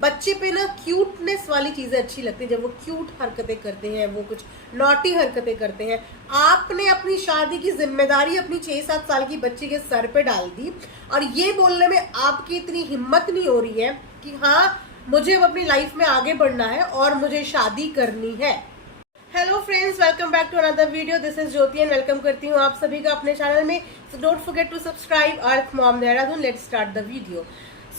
बच्चे पे ना क्यूटनेस वाली चीजें अच्छी लगती है, जब वो क्यूट हरकतें करते हैं, वो कुछ नॉटी हरकतें करते हैं। आपने अपनी शादी की जिम्मेदारी अपनी 6-7 साल की बच्ची के सर पे डाल दी और ये बोलने में आपकी इतनी हिम्मत नहीं हो रही है कि हाँ मुझे अब अपनी लाइफ में आगे बढ़ना है और मुझे शादी करनी है। Hello friends, welcome back to another video. This is Jyoti and welcome करती हूँ आप सभी का अपने चैनल में। So don't forget to subscribe earth mom Dehradun. Let's start the video.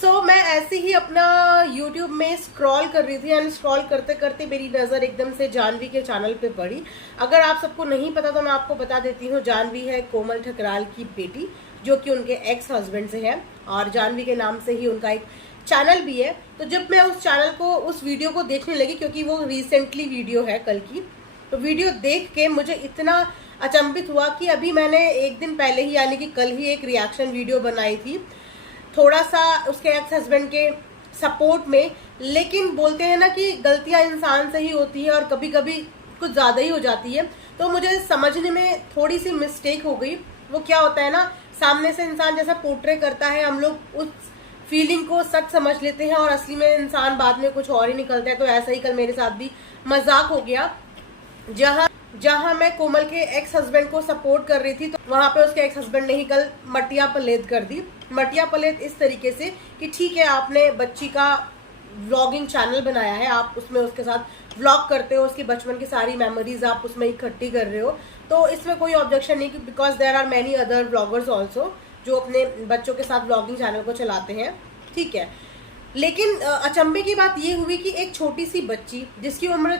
So मैं ऐसे ही अपना YouTube में स्क्रॉल कर रही थी एंड स्क्रॉल करते करते मेरी नज़र एकदम से जानवी के चैनल पे पड़ी। अगर आप सबको नहीं पता तो मैं आपको बता देती हूँ, जानवी है कोमल ठकराल की बेटी, जो कि उनके एक्स हस्बैंड से है और जानवी के नाम से ही उनका एक चैनल भी है। तो जब मैं उस चैनल को, उस वीडियो को देखने लगी, क्योंकि वो रिसेंटली वीडियो है कल की, तो वीडियो देख के मुझे इतना अचंभित हुआ कि अभी मैंने एक दिन पहले ही यानी कि कल ही एक रिएक्शन वीडियो बनाई थी, थोड़ा सा उसके एक्स हस्बैंड के सपोर्ट में। लेकिन बोलते हैं ना कि गलतियां इंसान से ही होती है और कभी कभी कुछ ज़्यादा ही हो जाती है। तो मुझे समझने में थोड़ी सी मिस्टेक हो गई। वो क्या होता है ना, सामने से इंसान जैसा पोर्ट्रे करता है, हम लोग उस फीलिंग को सच समझ लेते हैं और असली में इंसान बाद में कुछ और ही निकलता है। तो ऐसा ही कल मेरे साथ भी मजाक हो गया। जहां मैं कोमल के एक्स हस्बैंड को सपोर्ट कर रही थी, तो वहां पे उसके एक्स हस्बैंड ने ही कल मटिया पलेद कर दी। मटिया पलेद इस तरीके से कि ठीक है, आपने बच्ची का व्लॉगिंग चैनल बनाया है, आप उसमें उसके साथ व्लॉग करते हो, उसकी बचपन की सारी मेमोरीज आप उसमें इकट्ठी कर रहे हो, तो इसमें कोई ऑब्जेक्शन नहीं, because there are many other vloggers also जो अपने बच्चों के साथ व्लॉगिंग चैनल को चलाते हैं, ठीक है। लेकिन अचंभे की बात ये हुई कि एक छोटी सी बच्ची जिसकी उम्र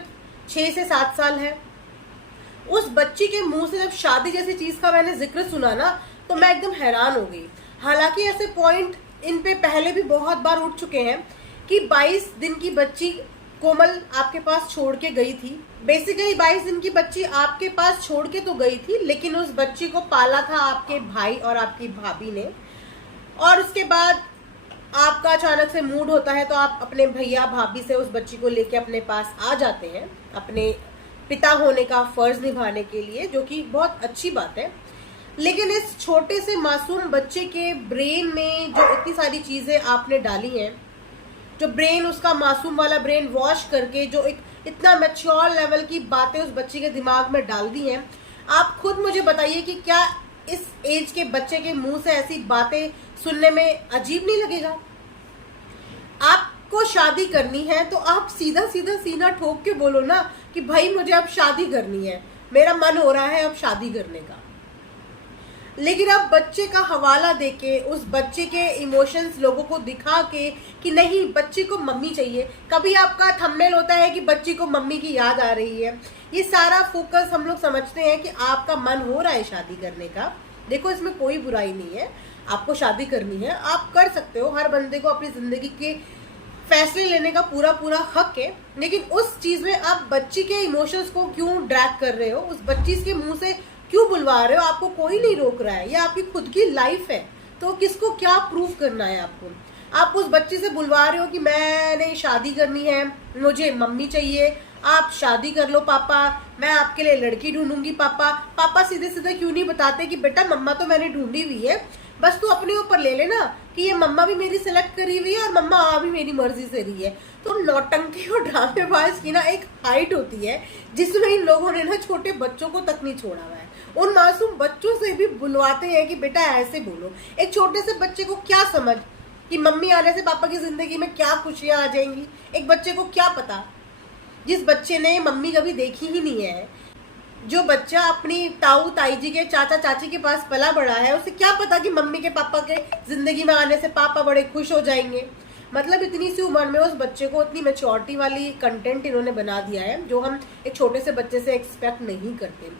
6 से 7 साल है, उस बच्ची के मुंह से जब शादी जैसी चीज का मैंने जिक्र सुना ना, तो मैं एकदम हैरान हो गई। हालांकि ऐसे पॉइंट इन पे पहले भी बहुत बार उठ चुके हैं कि 22 दिन की बच्ची कोमल आपके पास छोड़ के गई थी। बेसिकली 22 दिन की बच्ची आपके पास छोड़ के तो गई थी, लेकिन उस बच्ची को पाला था आपके भाई और आपकी भाभी ने। और उसके बाद आपका अचानक से मूड होता है तो आप अपने भैया भाभी से उस बच्ची को लेके अपने पास आ जाते हैं, अपने पिता होने का फर्ज निभाने के लिए, जो कि बहुत अच्छी बात है। लेकिन इस छोटे से मासूम बच्चे के ब्रेन में जो इतनी सारी चीजें आपने डाली हैं, जो ब्रेन उसका मासूम वाला ब्रेन वॉश करके जो एक इतना मैच्योर लेवल की बातें उस बच्चे के दिमाग में डाल दी हैं, आप खुद मुझे बताइए कि क्या इस एज के बच्चे के मुंह से ऐसी बातें सुनने में अजीब नहीं लगेगा? आपको शादी करनी है तो आप सीधा सीधा सीना ठोक के बोलो ना कि भाई मुझे अब शादी करनी है, मेरा मन हो रहा है अब शादी करने का। लेकिन अब बच्चे का हवाला देके, उस बच्चे के इमोशंस लोगों को दिखा के कि नहीं बच्ची को मम्मी चाहिए, कभी आपका थंबनेल होता है कि बच्ची को मम्मी की याद आ रही है, ये सारा फोकस हम लोग समझते हैं कि आपका मन हो रहा है शादी करने का। देखो, इसमें कोई बुराई नहीं है, आपको शादी करनी है, आप कर सकते हो। हर बंदे को अपनी जिंदगी के फैसले लेने का पूरा पूरा हक है। लेकिन उस चीज में आप बच्ची के इमोशंस को क्यों ड्रैग कर रहे हो, उस बच्ची के मुंह से क्यों बुलवा रहे हो? आपको कोई नहीं रोक रहा है, ये आपकी खुद की लाइफ है, तो किसको क्या प्रूव करना है आपको? आप उस बच्ची से बुलवा रहे हो कि मैंने शादी करनी है, मुझे मम्मी चाहिए, आप शादी कर लो पापा, मैं आपके लिए लड़की ढूंढूंगी पापा। पापा सीधे सीधे क्यों नहीं बताते कि बेटा मम्मा तो मैंने ढूंढी हुई है, बस तू अपने ऊपर ले लेना कि ये मम्मा भी मेरी सिलेक्ट करी हुई है और मम्मा आ भी मेरी मर्जी से रही है। तो नौटंकी और ड्रामेबाज की ना एक हाइट होती है जिसमें इन लोगों ने ना छोटे बच्चों को तक नहीं छोड़ा हुआ है। उन मासूम बच्चों से भी बुलवाते हैं कि बेटा ऐसे बोलो। एक छोटे से बच्चे को क्या समझ कि मम्मी आने से पापा की जिंदगी में क्या खुशियां आ जाएंगी? एक बच्चे को क्या पता, जिस बच्चे ने मम्मी कभी देखी ही नहीं है, जो बच्चा अपनी ताऊ ताई जी के चाचा चाची के पास पला बड़ा है, उसे क्या पता कि मम्मी के पापा के जिंदगी में आने से पापा बड़े खुश हो जाएंगे? मतलब इतनी सी उम्र में उस बच्चे को इतनी मैच्योरिटी वाली कंटेंट इन्होंने बना दिया है जो हम एक छोटे से बच्चे से एक्सपेक्ट नहीं करते।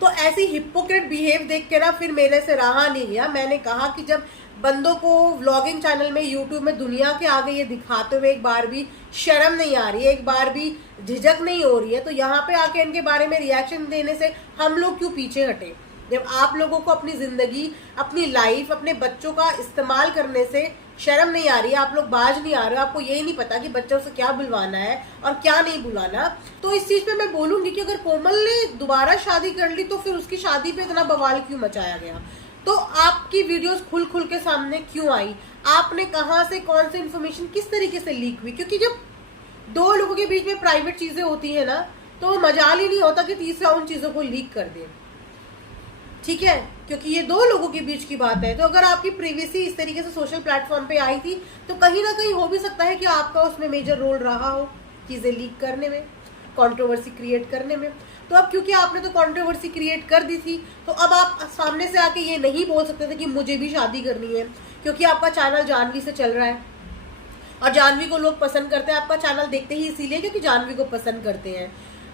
तो ऐसी हिपोक्रेट बिहेव देख के ना फिर मेरे से रहा नहीं गया। मैंने कहा कि जब बंदों को व्लॉगिंग चैनल में, यूट्यूब में दुनिया के आगे ये दिखाते हुए एक बार भी शर्म नहीं आ रही है, एक बार भी झिझक नहीं हो रही है, तो यहाँ पे आके इनके बारे में रिएक्शन देने से हम लोग क्यों पीछे हटे? जब आप लोगों को अपनी जिंदगी, अपनी लाइफ, अपने बच्चों का इस्तेमाल करने से शर्म नहीं आ रही है, आप लोग बाज नहीं आ रहे हो, आपको यही नहीं पता कि बच्चों से क्या बुलवाना है और क्या नहीं बुलाना, तो इस चीज पे मैं बोलूंगी कि अगर कोमल ने दोबारा शादी कर ली तो फिर उसकी शादी पे इतना बवाल क्यों मचाया गया? तो आपकी वीडियोस खुल खुल के सामने क्यों आई? आपने कहां से कौन सी इन्फॉर्मेशन किस तरीके से लीक हुई, क्योंकि जब दो लोगों के बीच में प्राइवेट चीजें होती है ना, तो मजाल ही नहीं होता कि तीसरा उन चीजों को लीक कर दे, ठीक है, क्योंकि ये दो लोगों के बीच की बात है। तो अगर आपकी प्रिवेसी इस तरीके से सोशल प्लेटफॉर्म पे आई थी, तो कहीं ना कहीं हो भी सकता है कि आपका उसमें मेजर रोल रहा हो चीजें लीक करने में, कंट्रोवर्सी क्रिएट करने में। तो अब क्योंकि आपने तो कंट्रोवर्सी क्रिएट कर दी थी, तो अब आप सामने से आके ये नहीं बोल सकते थे कि मुझे भी शादी करनी है, क्योंकि आपका चैनल जानवी से चल रहा है और जानवी को लोग पसंद करते हैं। आपका चैनल देखते ही इसीलिए क्योंकि जानवी को पसंद करते हैं।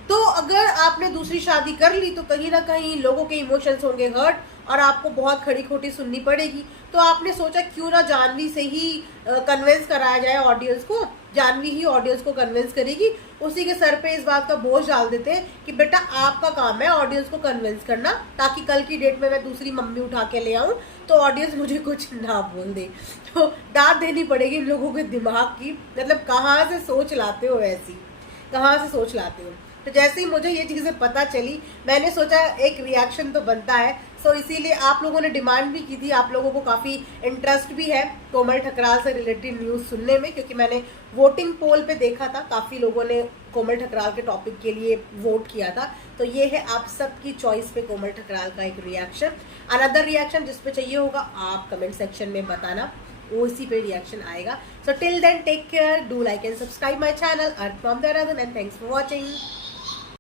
तो अगर आपने दूसरी शादी कर ली तो कहीं ना कहीं लोगों के इमोशंस होंगे हर्ट और आपको बहुत खड़ी खोटी सुननी पड़ेगी। तो आपने सोचा क्यों ना जानवी से ही कन्विंस कराया जाए ऑडियंस को, जानवी ही ऑडियंस को कन्विंस करेगी, उसी के सर पे इस बात का बोझ डाल देते हैं कि बेटा आपका काम है ऑडियंस को कन्विंस करना, ताकि कल की डेट में मैं दूसरी मम्मी उठा के ले आऊं तो ऑडियंस मुझे कुछ ना बोल दे। तो डांट देनी पड़ेगी इन लोगों के दिमाग की, मतलब कहाँ से सोच लाते हो, ऐसी कहाँ से सोच लाते हो। तो जैसे ही मुझे ये चीजें पता चली, मैंने सोचा एक रिएक्शन तो बनता है। सो इसीलिए आप लोगों ने डिमांड भी की थी, आप लोगों को काफी इंटरेस्ट भी है कोमल ठकराल से रिलेटेड न्यूज सुनने में, क्योंकि मैंने वोटिंग पोल पे देखा था काफी लोगों ने कोमल ठकराल के टॉपिक के लिए वोट किया था। तो ये है आप सबकी चॉइस पे कोमल ठकराल का एक रिएक्शन। अनदर रिएक्शन जिसपे चाहिए होगा आप कमेंट सेक्शन में बताना, वो इसी पे रिएक्शन आएगा। So till then take care, do like and subscribe my channel earth from Dehradun and thanks for watching.